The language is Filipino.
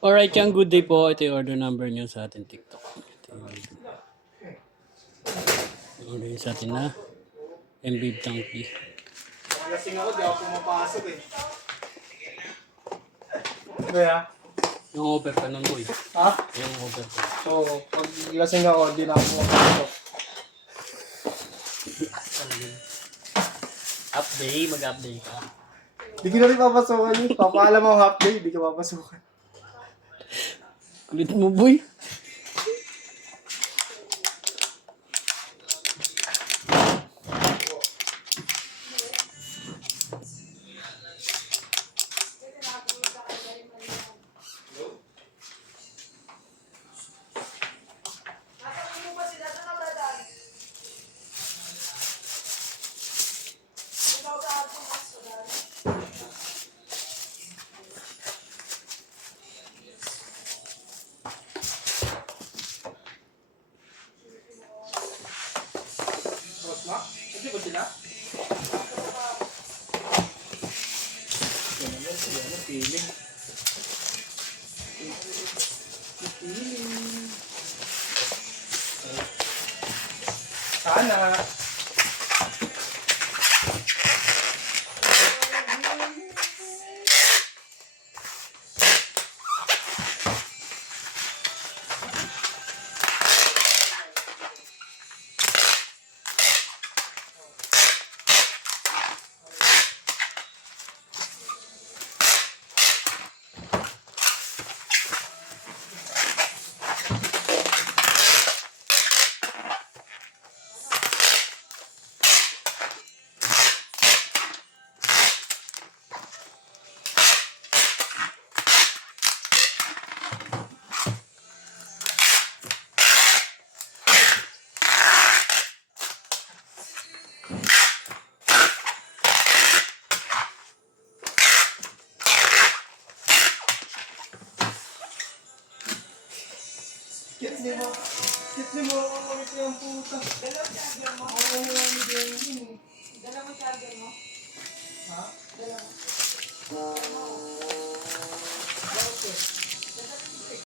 Alright, yung good day po. Ito yung order number nyo sa ating TikTok. Ito yung order nyo sa atin na MB Tanky. Lasing ako, di ako pumapasok eh. Kaya? Yung over ka nun boy. Ha? Yung over ka. So, pag lasing ako, di na ako pumapasok. Update, mag-update ka. Di ko na rin papasokan yun. Papaalam ako half day, di ka papasokan. Kulit mo boy. Hindi ba sila? Yan naman sila, feeling. Sana. Kit ni mo ako ulit yung puta. Dalawang charger mo? Oo, hindi yun. Dalawang charger mo? Ha? Dalawa.